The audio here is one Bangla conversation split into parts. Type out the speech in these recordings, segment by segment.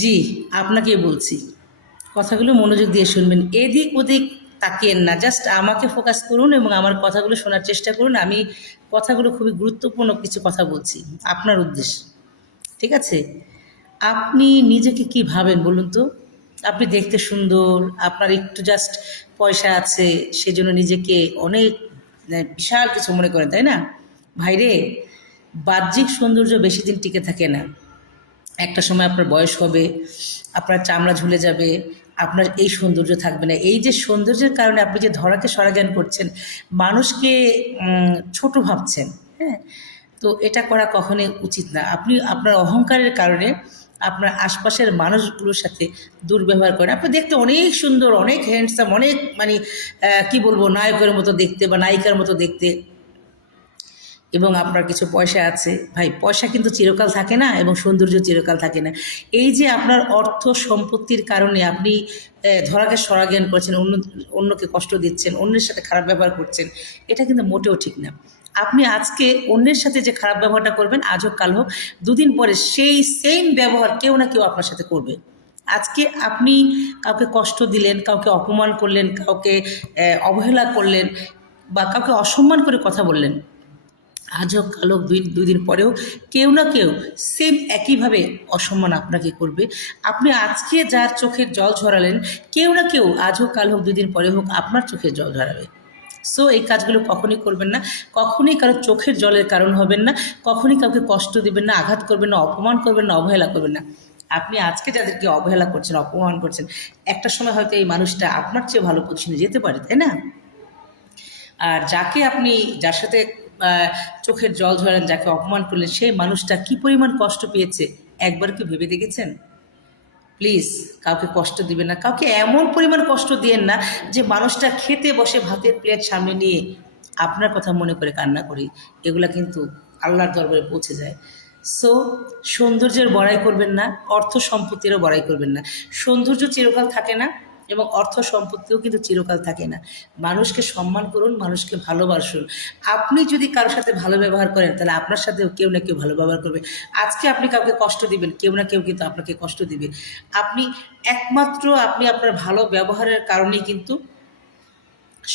জি, আপনাকেই বলছি। কথাগুলো মনোযোগ দিয়ে শুনবেন। এদিক ওদিক তাকিয়েন না। জাস্ট আমাকে ফোকাস করুন এবং আমার কথাগুলো শোনার চেষ্টা করুন। আমি কথাগুলো খুবই গুরুত্বপূর্ণ কিছু কথা বলছি আপনার উদ্দেশ্যে। ঠিক আছে? আপনি নিজেকে কি ভাবেন বলুন তো? আপনি দেখতে সুন্দর, আপনার একটু জাস্ট পয়সা আছে, সেজন্য নিজেকে অনেক বিশাল কিছু মনে করেন, তাই না? ভাইরে, বাহ্যিক সৌন্দর্য বেশিদিন টিকে থাকে না। একটা সময় আপনার বয়স হবে, আপনার চামড়া ঝুলে যাবে, আপনার এই সৌন্দর্য থাকবে না। এই যে সৌন্দর্যের কারণে আপনি যে ধরাকে সরাজ্ঞান করছেন, মানুষকে ছোট ভাবছেন, হ্যাঁ? তো এটা করা কখনোই উচিত না। আপনি আপনার অহংকারের কারণে আপনার আশপাশের মানুষগুলোর সাথে দুর্ব্যবহার করেন। আপনি দেখতে অনেক সুন্দর, অনেক হ্যান্ডসাম, অনেক মানে কি বলবো, নায়কের মতো দেখতে বা নায়িকার মতো দেখতে, এবং আপনার কিছু পয়সা আছে। ভাই, পয়সা কিন্তু চিরকাল থাকে না এবং সৌন্দর্য চিরকাল থাকে না। এই যে আপনার অর্থ সম্পত্তির কারণে আপনি ধরাকে সরাজ্ঞান করছেন, অন্যকে কষ্ট দিচ্ছেন, অন্যের সাথে খারাপ ব্যবহার করছেন, এটা কিন্তু মোটেও ঠিক না। আপনি আজকে অন্যের সাথে যে খারাপ ব্যবহারটা করবেন, আজ হোক কাল হোক, দুদিন পরে সেই সেম ব্যবহার কেউ না কেউ আপনার সাথে করবে। আজকে আপনি কাউকে কষ্ট দিলেন, কাউকে অপমান করলেন, কাউকে অবহেলা করলেন বা কাউকে অসম্মান করে কথা বললেন, আজ হোক কাল হোক, দুই দিন পরেও কেউ না কেউ সেম একইভাবে অসম্মান আপনাকে করবে। আপনি আজকে যার চোখের জল ঝরালেন, কেউ না কেউ আজ হোক কাল হোক, 2 দিন পরে হোক আপনার চোখের জল ঝরাবে। সো এই কাজগুলো কখনই করবেন না। কখনই কারো চোখের জলের কারণ হবেন না। কখনই কাউকে কষ্ট দিবেন না, আঘাত করবেন না, অপমান করবেন না, অবহেলা করবেন না। আপনি আজকে যাদেরকে অবহেলা করছেন, অপমান করছেন, একটা সময় হয়তো এই মানুষটা আপনার চেয়ে ভালো পজিশনে যেতে পারে, তাই না? আর যাকে আপনি, যার সাথে চোখের জল ঝরালেন, যাকে অপমান করলেন, সেই মানুষটা কি পরিমাণ কষ্ট পেয়েছে একবার কি ভেবে দেখেছেন? প্লিজ কাউকে কষ্ট দিবেন না, কাউকে এমন পরিমাণ কষ্ট দিয়েন না যে মানুষটা খেতে বসে ভাতের প্লেট সামনে নিয়ে আপনার কথা মনে করে কান্না করি। এগুলা কিন্তু আল্লাহর দরবারে পৌঁছে যায়। সো সৌন্দর্যের বড়াই করবেন না, অর্থ সম্পত্তিরও বড়াই করবেন না। সৌন্দর্য চিরকাল থাকে না এবং অর্থ সম্পত্তিও কিন্তু চিরকাল থাকে না। মানুষকে সম্মান করুন, মানুষকে ভালোবাসুন। আপনি যদি কারোর সাথে ভালো ব্যবহার করেন, তাহলে আপনার সাথেও কেউ না কেউ ভালো ব্যবহার করবে। আজকে আপনি কাউকে কষ্ট দিবেন, কেউ না কেউ কিন্তু আপনাকে কষ্ট দিবে। আপনি একমাত্র আপনি আপনার ভালো ব্যবহারের কারণেই কিন্তু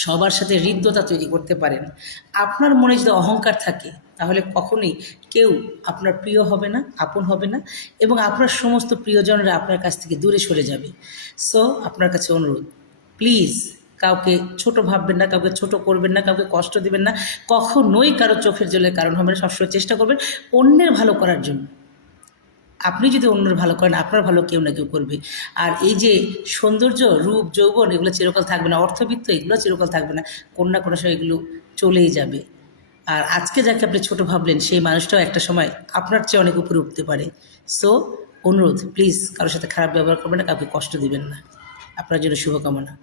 সবার সাথে হৃদ্যতা তৈরি করতে পারেন। আপনার মনে যদি অহংকার থাকে, তাহলে কখনোই কেউ আপনার প্রিয় হবে না, আপন হবে না, এবং আপনার সমস্ত প্রিয়জনরা আপনার কাছ থেকে দূরে সরে যাবে। সো আপনার কাছে অনুরোধ, প্লিজ কাউকে ছোট ভাববেন না, কাউকে ছোট করবেন না, কাউকে কষ্ট দিবেন না। কখনোই কারো চোখের জলের কারণ হবে না। সবসময় চেষ্টা করবেন অন্যের ভালো করার জন্য। আপনি যদি অন্যের ভালো করেন, আপনার ভালো কেউ না কেউ করবে। আর এই যে সৌন্দর্য, রূপ, যৌবন, এগুলো চিরকাল থাকবে না। অর্থবিত্ত, এগুলো চিরকাল থাকবে না। কোনো না কোনো সময় এগুলো চলেই যাবে। আর আজকে যাকে আপনি ছোট ভাবলেন, সেই মানুষটাও একটা সময় আপনার চেয়ে অনেক উপরে উঠতে পারে। সো অনুরোধ, প্লিজ কারোর সাথে খারাপ ব্যবহার করবেন না, কাউকে কষ্ট দিবেন না। আপনার জন্য শুভকামনা।